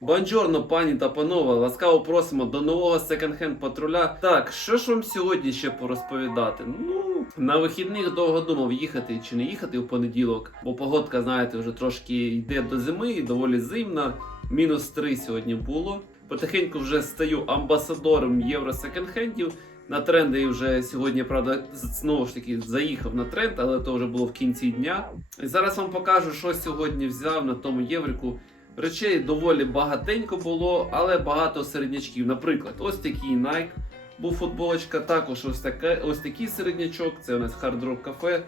Бонджорно, пані та панове, ласкаво просимо до нового секонд-хенд патруля. Так, що ж вам сьогодні ще порозповідати? Ну, на вихідних довго думав, їхати чи не їхати в понеділок, бо погодка, знаєте, вже трошки йде до зими, доволі зимна. Мінус 3 сьогодні було. Потихеньку вже стаю амбасадором євро секонд-хендів. На тренди вже сьогодні, правда, знову ж таки заїхав на тренд, але то вже було в кінці дня. І зараз вам покажу, що сьогодні взяв на тому єврику. Речей доволі багатенько було, але багато середнячків. Наприклад, ось такий Nike був футболочка, також ось, таке, ось такий середнячок. Це у нас Hard Rock Cafe.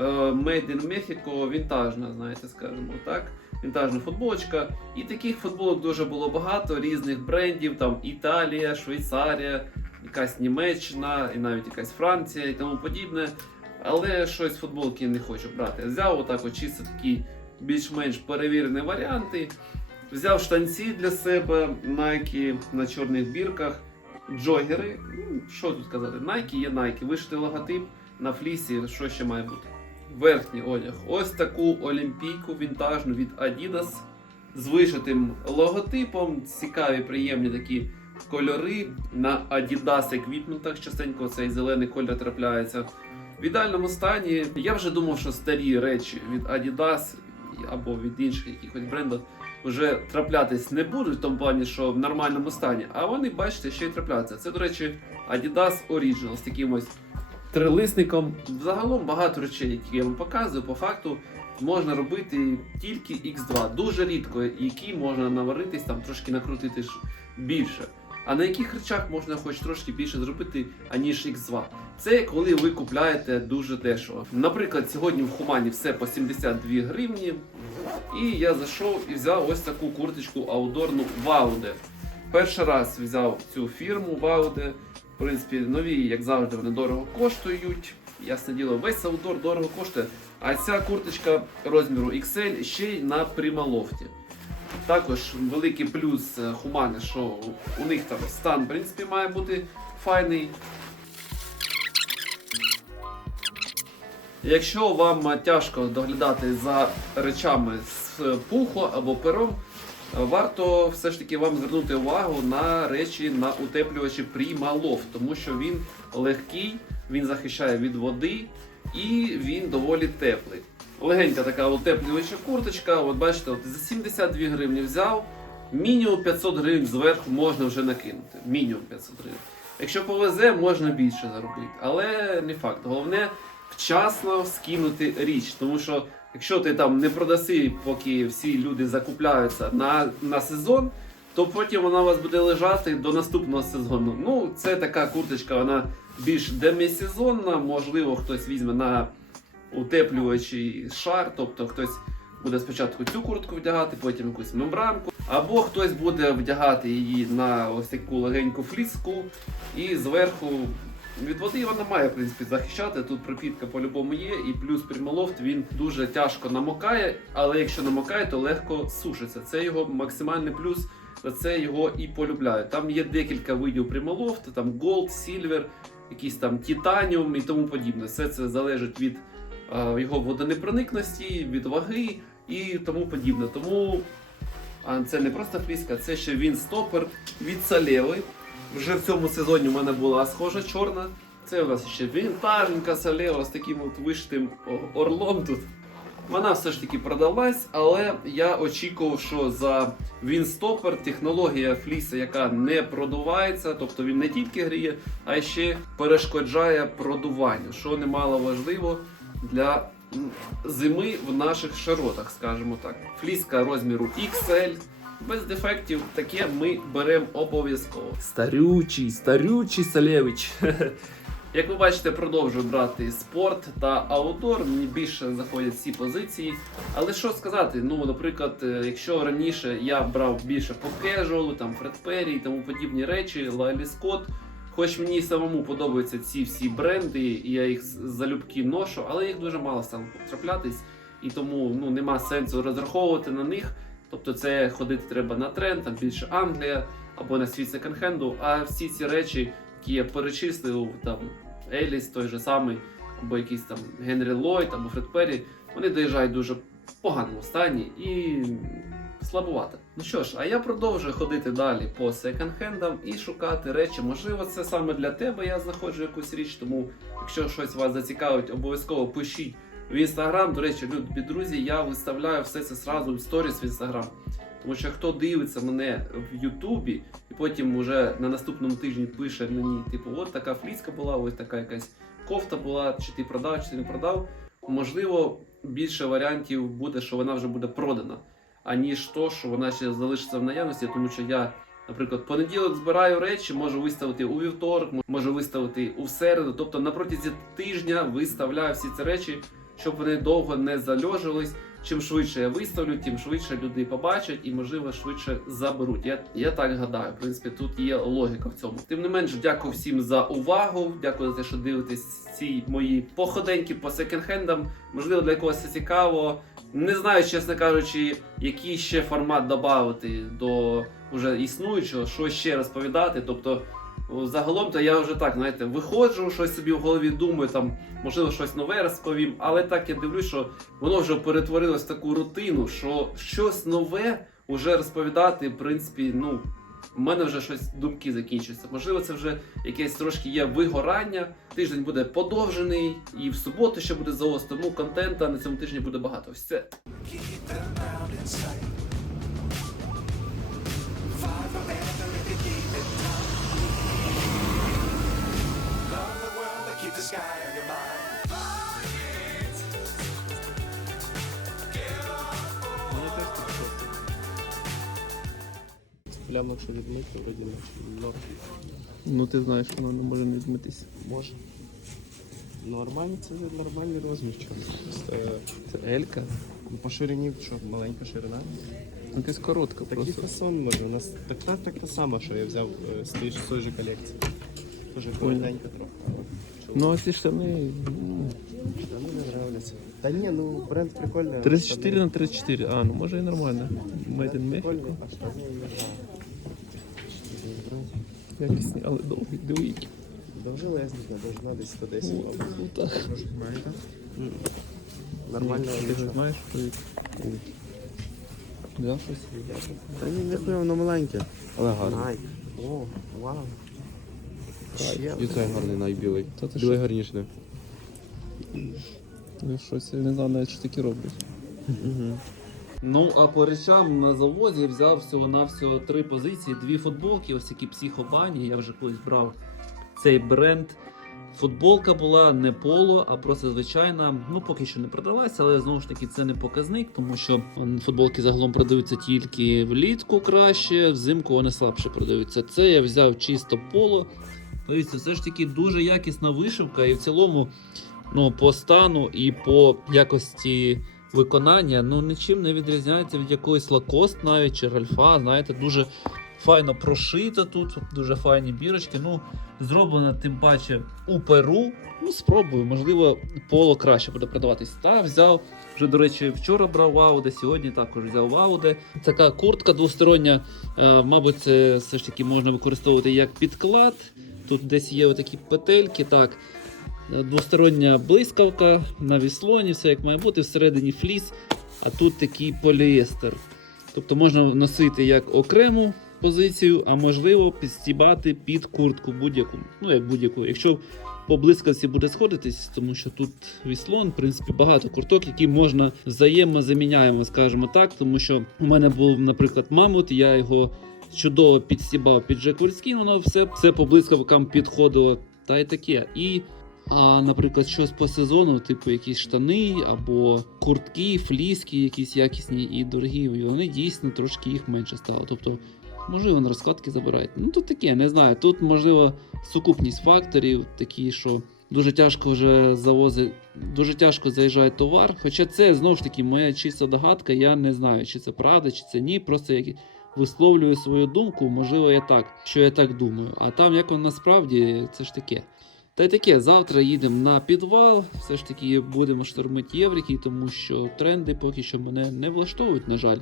е, Made in Mexico, вінтажна, знаєте, скажімо так. Вінтажна футболочка. І таких футболок дуже було багато, різних брендів, там Італія, Швейцарія, якась Німеччина, і навіть якась Франція і тому подібне. Але щось футболки не хочу брати. Взяв отак от чисто такі більш-менш перевірені варіанти. Взяв штанці для себе, Nike на чорних бірках, джогери. Ну, Що тут казати? Nike є Nike, вишитий логотип на флісі, що ще має бути. Верхній одяг. Ось таку олімпійку вінтажну від Adidas з вишитим логотипом. Цікаві, приємні такі кольори. На Adidas еквіпментах частенько цей зелений кольор трапляється. В ідеальному стані я вже думав, що старі речі від Adidas або від інших якихось брендів вже траплятись не будуть в тому плані, що в нормальному стані. А вони, бачите, ще й трапляються. Це, до речі, Adidas Original з таким ось трилисником. Загалом багато речей, які я вам показую, по факту можна робити тільки X2. Дуже рідко, які можна наваритись, там трошки накрутити більше. А на яких речах можна хоч трошки більше зробити, аніж X2? Це коли ви купляєте дуже дешево. Наприклад, сьогодні в Хумані все по 72 гривні. І я зайшов і взяв ось таку курточку аудорну Вауде. Перший раз взяв цю фірму Вауде. В принципі, нові, як завжди, вони дорого коштують. Ясне діло, весь аудор дорого коштує. А ця курточка розміру XL ще й на прималофті. Також великий плюс е, Хумани, що у них там стан, в принципі, має бути файний. Якщо вам тяжко доглядати за речами з пуху або пером, варто все ж таки вам звернути увагу на речі на утеплювачі Primaloft, тому що він легкий, він захищає від води і він доволі теплий. Легенька така утеплювача курточка, от бачите, от за 72 гривні взяв, мінімум 500 гривень зверху можна вже накинути. Мінімум 500 гривень. Якщо повезе, можна більше заробити, але не факт. Головне вчасно скинути річ, тому що якщо ти там не продаси, поки всі люди закупляються на, на сезон, то потім вона у вас буде лежати до наступного сезону. Ну, це така курточка, вона більш демісезонна, можливо, хтось візьме на утеплювачий шар, тобто хтось буде спочатку цю куртку вдягати, потім якусь мембранку, або хтось буде вдягати її на ось таку легеньку фліску і зверху від води вона має в принципі захищати. Тут пропітка по-любому є, і плюс прималофт він дуже тяжко намокає, але якщо намокає, то легко сушиться. Це його максимальний плюс. Це його і полюбляють. Там є декілька видів прималофту, там Gold, Silver, якийсь там Titanium і тому подібне. Все це залежить від е, його водонепроникності, від ваги і тому подібне. Тому а це не просто фліска, це ще він стопер від Салеви. Вже в цьому сезоні у мене була схожа чорна. Це у нас ще вінтажненька Салева з таким от вишитим орлом тут. Вона все ж таки продалась, але я очікував, що за Вінстопер технологія фліса, яка не продувається, тобто він не тільки гріє, а ще перешкоджає продуванню, що немало важливо для зими в наших широтах, скажімо так. Фліска розміру XL. Без дефектів таке ми беремо обов'язково. Старючий, старючий Салєвич. Як ви бачите, продовжую брати спорт та аутдор. Мені більше заходять ці позиції. Але що сказати? Ну, наприклад, е, якщо раніше я брав більше по кежуалу, там Фред Перрі і тому подібні речі, Лайлі Скотт. Хоч мені самому подобаються ці всі бренди, і я їх залюбки ношу, але їх дуже мало стало траплятись, і тому ну, нема сенсу розраховувати на них. Тобто це ходити треба на тренд, там більше Англія або на світ секонд-хенду, а всі ці речі, я перечислив, там Еліс той же самий, або якийсь там Генрі Ллойд, або Фред Перрі, вони доїжджають дуже поганому стані і слабувато. Ну що ж, а я продовжую ходити далі по секонд-хендам і шукати речі. Можливо, це саме для тебе я знаходжу якусь річ, тому якщо щось вас зацікавить, обов'язково пишіть в інстаграм. До речі, любі друзі, я виставляю все це зразу в сторіс в інстаграм. Тому що хто дивиться мене в Ютубі, і потім уже на наступному тижні пише мені, типу, от така фліска була, ось така якась кофта була, чи ти продав, чи ти не продав. Можливо, більше варіантів буде, що вона вже буде продана, аніж то, що вона ще залишиться в наявності, тому що я, наприклад, понеділок збираю речі, можу виставити у вівторок, можу виставити у середу. Тобто на протязі тижня виставляю всі ці речі, щоб вони довго не зальожились. Чим швидше я виставлю, тим швидше люди побачать і, можливо, швидше заберуть. Я, я так гадаю. В принципі, тут є логіка в цьому. Тим не менш, дякую всім за увагу. Дякую за те, що дивитесь ці мої походеньки по секонд-хендам. Можливо, для когось це цікаво. Не знаю, чесно кажучи, який ще формат додати до вже існуючого, що ще розповідати. Тобто, загалом, то я вже так, знаєте, виходжу, щось собі в голові думаю, там, можливо, щось нове розповім, але так я дивлюсь, що воно вже перетворилось в таку рутину, що щось нове вже розповідати, в принципі, ну. У мене вже щось думки закінчуються. Можливо, це вже якесь трошки є вигорання. Тиждень буде подовжений, і в суботу ще буде заос, тому контента на цьому тижні буде багато. Все. Що відмити, вроді норм. Ну ти знаєш, воно не може не відмитися. Може. Нормально, це нормальний розмір. Чого. Е, Це Елька. ну, по ширині, що, маленька ширина. Ну Якась коротка Такий просто. фасон може. У нас так та, так та сама, що я взяв е, з тієї ж з тої ж колекції. Тоже коротенька трохи. Ну а ці штани Та мені не нравляться. Та ні, ну бренд прикольний. 34 на 34. А, ну може і нормально. Made in Прикольний, а штани не знаю. Але довгі, дивіться. Довжила я не десь 110 О, крута. М. Нормально. Ти ж знаєш, що їх. Да, щось? Та ні, не воно маленьке. Але гарний. Найк. О, вау. Ще І цей гарний найбілий. Та ти Білий що? гарніше. Ну, Щось, я не знаю навіть, що таке роблять. Ну а по речам на заводі взяв всього навсього три позиції, дві футболки, ось такі психобані. Я вже колись брав цей бренд. Футболка була не поло, а просто звичайна. Ну поки що не продалася, але знову ж таки це не показник, тому що футболки загалом продаються тільки влітку краще, взимку вони слабше продаються. Це я взяв чисто поло. Дивіться, все ж таки дуже якісна вишивка, і в цілому, ну, по стану і по якості виконання ну нічим не відрізняється від якоїсь лакост навіть чи ральфа. Знаєте, дуже файно прошито тут, дуже файні бірочки. Ну, зроблено тим паче у Перу. Ну, спробую, можливо, поло краще буде продаватись. Та взяв вже, до речі, вчора брав в Ауде, сьогодні також взяв в Ауде. Така куртка двостороння, е, мабуть, це все ж таки можна використовувати як підклад. Тут десь є отакі петельки, так. Двостороння блискавка на віслоні, все як має бути, всередині фліс, а тут такий поліестер. Тобто можна носити як окрему позицію, а можливо підстібати під куртку будь-яку. Ну, як будь-яку. Якщо по блискавці буде сходитись, тому що тут віслон, в принципі, багато курток, які можна взаємозаміняємо, скажімо так. Тому що у мене був, наприклад, мамут, я його чудово підстібав під Жеквельськін, воно все, все по блискавкам підходило. Та й таке. І а, наприклад, щось по сезону, типу якісь штани або куртки, фліски, якісь якісні і дорогі, і вони дійсно трошки їх менше стало. Тобто, можливо, на розкладки забирають. Ну тут таке, не знаю. Тут можливо сукупність факторів, такі, що дуже тяжко вже завозить, дуже тяжко заїжджає товар. Хоча це знову ж таки моя чиста догадка, я не знаю, чи це правда, чи це ні. Просто як висловлюю свою думку, можливо, я так, що я так думаю. А там, як воно насправді, це ж таке. Та й таке, завтра їдемо на підвал. Все ж таки будемо штормити єврики, тому що тренди поки що мене не влаштовують, на жаль,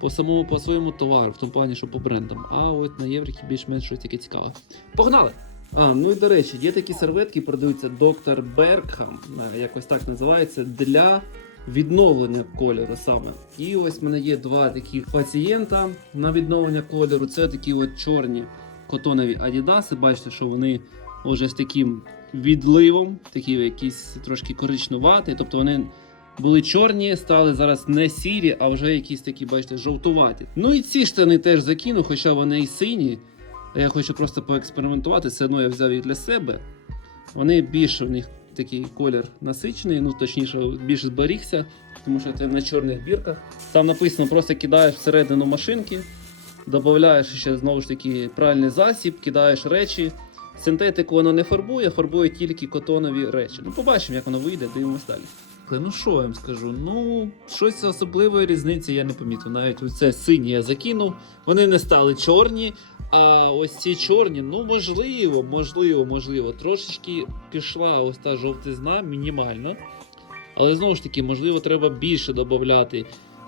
по самому по своєму товару, в тому плані, що по брендам. А от на єврики більш-менш щось таке цікаве. Погнали! А, ну і до речі, є такі серветки, продаються доктор Бергхам, е, якось так називається, для відновлення кольору саме. І ось в мене є два таких пацієнта на відновлення кольору. Це такі от чорні котонові адідаси. Бачите, що вони вже з таким відливом, такі якісь трошки коричневаті. Тобто вони були чорні, стали зараз не сірі, а вже якісь такі, бачите, жовтуваті. Ну і ці штани теж закину, хоча вони і сині. Я хочу просто поекспериментувати. Все одно я взяв їх для себе. Вони більше в них такий колір насичений, ну точніше, більш зберігся, тому що це на чорних бірках. Там написано, просто кидаєш всередину машинки, додаєш ще знову ж таки пральний засіб, кидаєш речі. Синтетику воно не фарбує, фарбує тільки котонові речі. Ну, побачимо, як воно вийде, дивимось далі. Ну що я вам скажу? Ну, щось особливої різниці я не помітив. Навіть оце синє я закинув. Вони не стали чорні. А ось ці чорні, ну можливо, можливо, можливо, трошечки пішла ось та жовтизна мінімально. Але знову ж таки, можливо, треба більше додати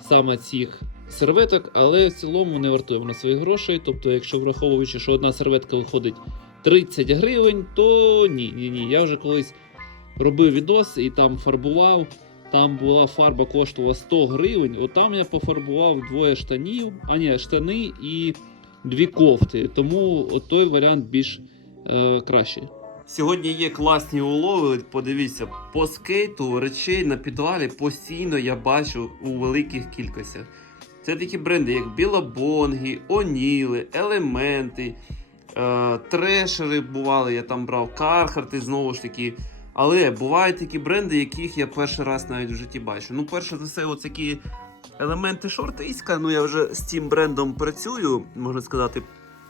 саме цих серветок, але в цілому не вартує воно своїх грошей. Тобто, якщо враховуючи, що одна серветка виходить 30 гривень, то ні, ні, ні. Я вже колись робив відос і там фарбував. Там була фарба коштувала 100 гривень. От там я пофарбував двоє штанів, а ні, штани і дві кофти. Тому от той варіант більш е, кращий. Сьогодні є класні улови. Подивіться, по скейту речей на підвалі постійно я бачу у великих кількостях. Це такі бренди, як Білабонгі, Оніли, Елементи, Трешери бували, я там брав Кархарти знову ж таки. Але бувають такі бренди, яких я перший раз навіть в житті бачу. Ну, перше за все, такі елементи шортиська. Ну, я вже з цим брендом працюю, можна сказати,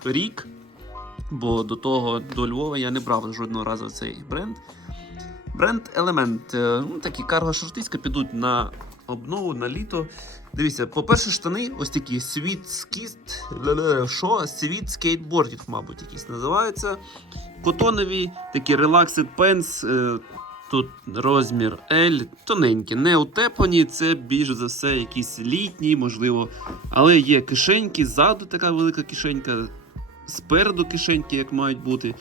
рік. Бо до того до Львова я не брав жодного разу цей бренд. Бренд Element. е, Ну, такі карго шортиська підуть на обнову, на літо. Дивіться, по-перше, штани ось такі Skist, ля-ля, що? Sweet Skateboarding, мабуть, якісь називаються. Котонові, такі Relaxed Pants. е, Тут розмір L, тоненькі, не утеплені, це більш за все якісь літні, можливо. Але є кишеньки, ззаду така велика кишенька, спереду кишеньки, як мають бути.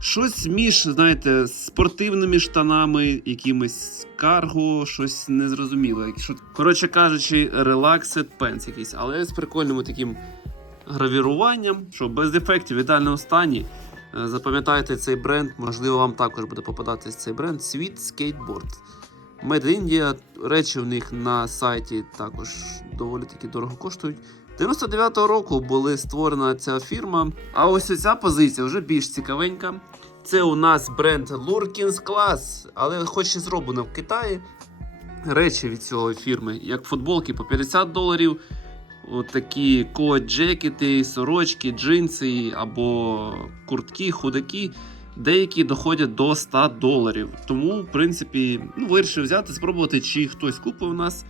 Щось між, знаєте, спортивними штанами, якимось карго, щось незрозуміле. Коротше кажучи, relaxed pants якийсь, але з прикольним таким гравіруванням, що без дефектів в ідеальному стані. Е, Запам'ятайте цей бренд, можливо, вам також буде попадатись цей бренд Sweet Skateboard. Made in India, речі в них на сайті також доволі таки дорого коштують. 99-го року була створена ця фірма. А ось ця позиція вже більш цікавенька. Це у нас бренд Lurkins Class, але хоч і зроблено в Китаї. Речі від цієї фірми, як футболки по 50 доларів, такі кот-джекети, сорочки, джинси або куртки, худаки. Деякі доходять до 100 доларів. Тому, в принципі, ну, вирішив взяти, спробувати, чи хтось купив у нас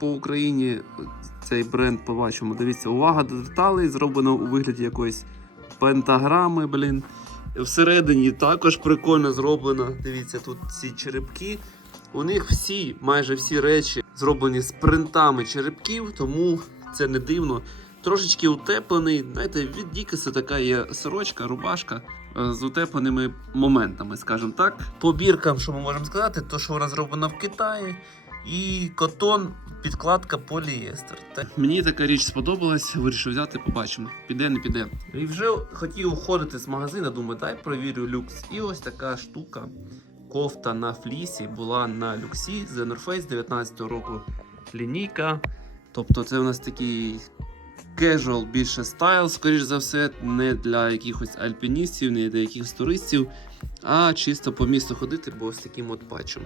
по Україні цей бренд побачимо. Дивіться, увага до деталей, зроблено у вигляді якоїсь пентаграми, блін. Всередині також прикольно зроблено. Дивіться, тут ці черепки. У них всі, майже всі речі зроблені з принтами черепків, тому це не дивно. Трошечки утеплений. Знаєте, від Дікеса така є сорочка, рубашка е, з утепленими моментами, скажімо так. По біркам, що ми можемо сказати, то що вона зроблена в Китаї. І котон, підкладка поліестер. Так. Мені така річ сподобалась, вирішив взяти, побачимо. Піде, не піде. І вже хотів уходити з магазину, думаю, дай провірю люкс. І ось така штука. Кофта на флісі була на люксі з North Face 19 року лінійка. Тобто це у нас такий casual більше стайл, скоріш за все, не для якихось альпіністів, не для якихось туристів, а чисто по місту ходити, бо з таким от патчем.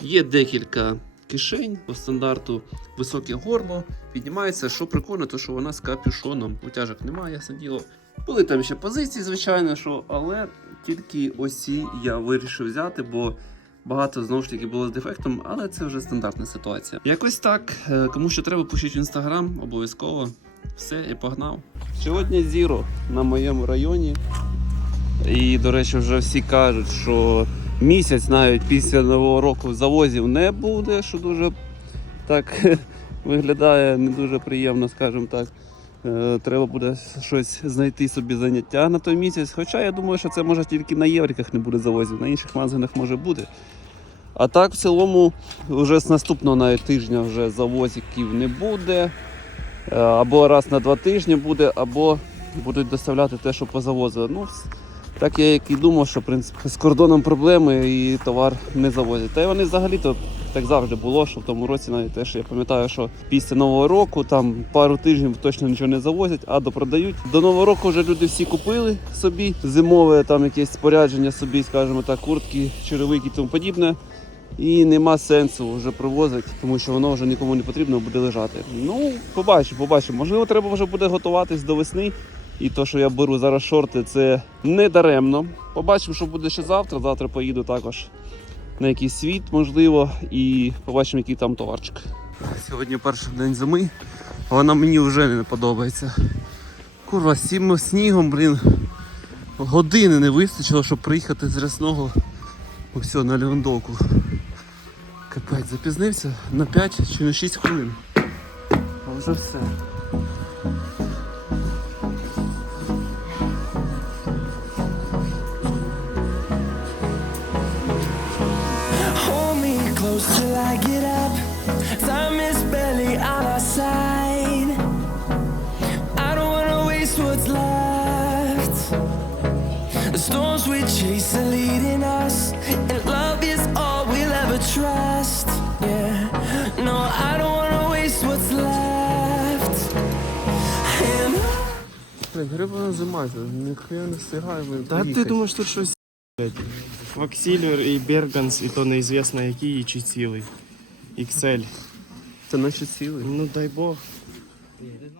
Є декілька кишень по стандарту, високе горло, піднімається, що прикольно, то що вона з капюшоном. Утяжок немає, ясне діло. Були там ще позиції, звичайно, що, але тільки ось ці я вирішив взяти, бо багато знову ж таки було з дефектом, але це вже стандартна ситуація. Якось так. Е, Кому що треба, пишіть в інстаграм, обов'язково. Все, і погнав. Сьогодні зіро на моєму районі. І, до речі, вже всі кажуть, що місяць навіть після Нового року завозів не буде, що дуже так виглядає не дуже приємно, скажімо так. Е, Треба буде щось знайти собі заняття на той місяць. Хоча я думаю, що це може тільки на євриках не буде завозів, на інших магазинах може бути. А так, в цілому, вже з наступного навіть тижня вже завозиків не буде. Е, Або раз на два тижні буде, або будуть доставляти те, що позавозили. Ну, так я як і думав, що в принципі, з кордоном проблеми і товар не завозять. Та й вони взагалі-то так завжди було, що в тому році навіть теж я пам'ятаю, що після Нового року там пару тижнів точно нічого не завозять, а допродають. До Нового року вже люди всі купили собі зимове там якесь спорядження собі, скажімо так, куртки, черевики і тому подібне. І нема сенсу вже привозити, тому що воно вже нікому не потрібно буде лежати. Ну, побачимо, побачимо. Можливо, треба вже буде готуватись до весни. І то, що я беру зараз шорти, це не даремно. Побачимо, що буде ще завтра. Завтра поїду також на якийсь світ, можливо, і побачимо, який там товарчик. Сьогодні перший день зими, а вона мені вже не подобається. Курва, цим снігом, блін, години не вистачило, щоб приїхати з рясного усе на Лівандовку. Капець, запізнився на 5 чи на 6 хвилин. А вже все. Time is barely on our side. I don't wanna waste what's left. The storms we chase are leading us, and love is all we'll ever trust. Yeah, no, I don't wanna waste what's left. And Блін, грибана зима, ніхуя не встигаю. Та ти думаєш, тут щось блядь, Кваксілер і Берганс, і то неізвісно який, і чи цілий. XL. Це наче цілий. Ну дай Бог.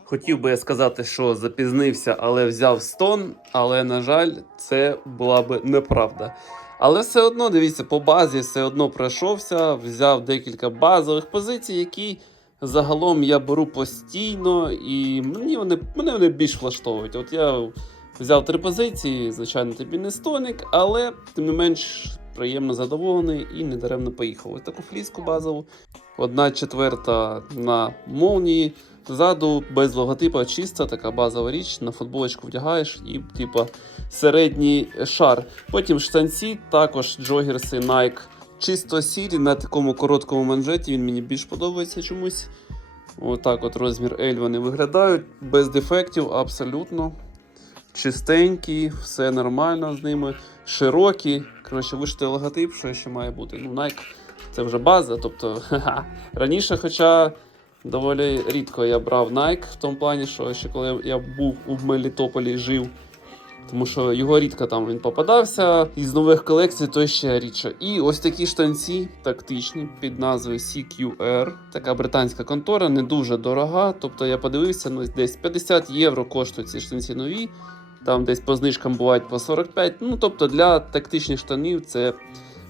Хотів би я сказати, що запізнився, але взяв стон, але, на жаль, це була би неправда. Але все одно, дивіться, по базі все одно пройшовся, взяв декілька базових позицій, які загалом я беру постійно, і мені вони, мене вони більш влаштовують. От я взяв три позиції, звичайно, тобі не стоник, але тим не менш приємно задоволений і недаремно поїхав. Ось таку фліску базову. Одна четверта на молнії. Ззаду без логотипа чиста така базова річ, на футболочку вдягаєш і, типа, середній шар. Потім штанці, також джогерси Nike. Чисто сірі на такому короткому манжеті. Він мені більш подобається чомусь. Отак от розмір L вони виглядають. Без дефектів, абсолютно. Чистенькі, все нормально з ними. Широкі. Коротше, вишити логотип, що ще має бути. Ну, Nike це вже база. Тобто, раніше, хоча доволі рідко я брав Nike в тому плані, що ще коли я був у Мелітополі жив. Тому що його рідко там він попадався. Із нових колекцій то ще рідше. І ось такі штанці тактичні під назвою CQR. Така британська контора, не дуже дорога. Тобто я подивився, ну десь 50 євро коштують ці штанці нові. Там десь по знижкам бувають по 45. Ну тобто для тактичних штанів це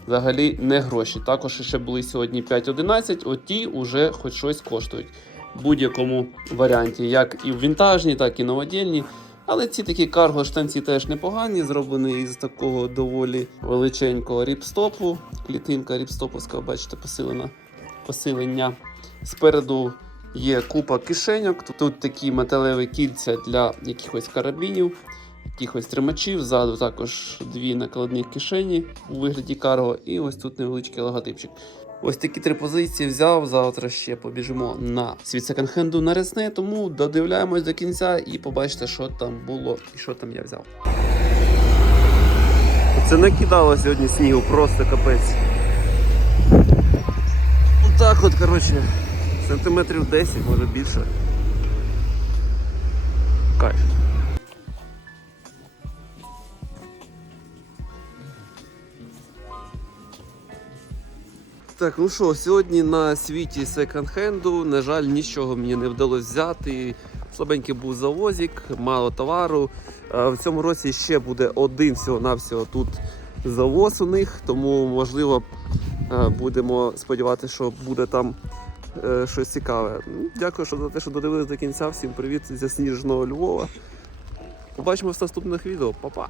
взагалі не гроші. Також ще були сьогодні 5.11, от ті вже хоч щось коштують. В будь-якому варіанті, як і в вінтажні, так і новодільні. Але ці такі карго штанці теж непогані, зроблені із такого доволі величенького ріпстопу. Клітинка ріпстоповська, бачите, посилена посилення. Спереду є купа кишеньок. Тут, такі металеві кільця для якихось карабінів, якихось тримачів. Ззаду також дві накладні кишені у вигляді карго, і ось тут невеличкий логотипчик. Ось такі три позиції взяв. Завтра ще побіжимо на світ секонд-хенду на ресне, тому додивляємось до кінця і побачите, що там було і що там я взяв. Це накидало сьогодні снігу, просто капець. Отак от, коротше, сантиметрів 10, може більше. Кайф. Так, ну що, сьогодні на світі секонд-хенду, на жаль, нічого мені не вдалося взяти. Слабенький був завозик, мало товару. Е, В цьому році ще буде один всього-навсього тут завоз у них, тому можливо е, будемо сподіватися, що буде там е, щось цікаве. Ну, Дякую що за те, що додивились до кінця. Всім привіт зі сніжного Львова. Побачимось в наступних відео. Па-па!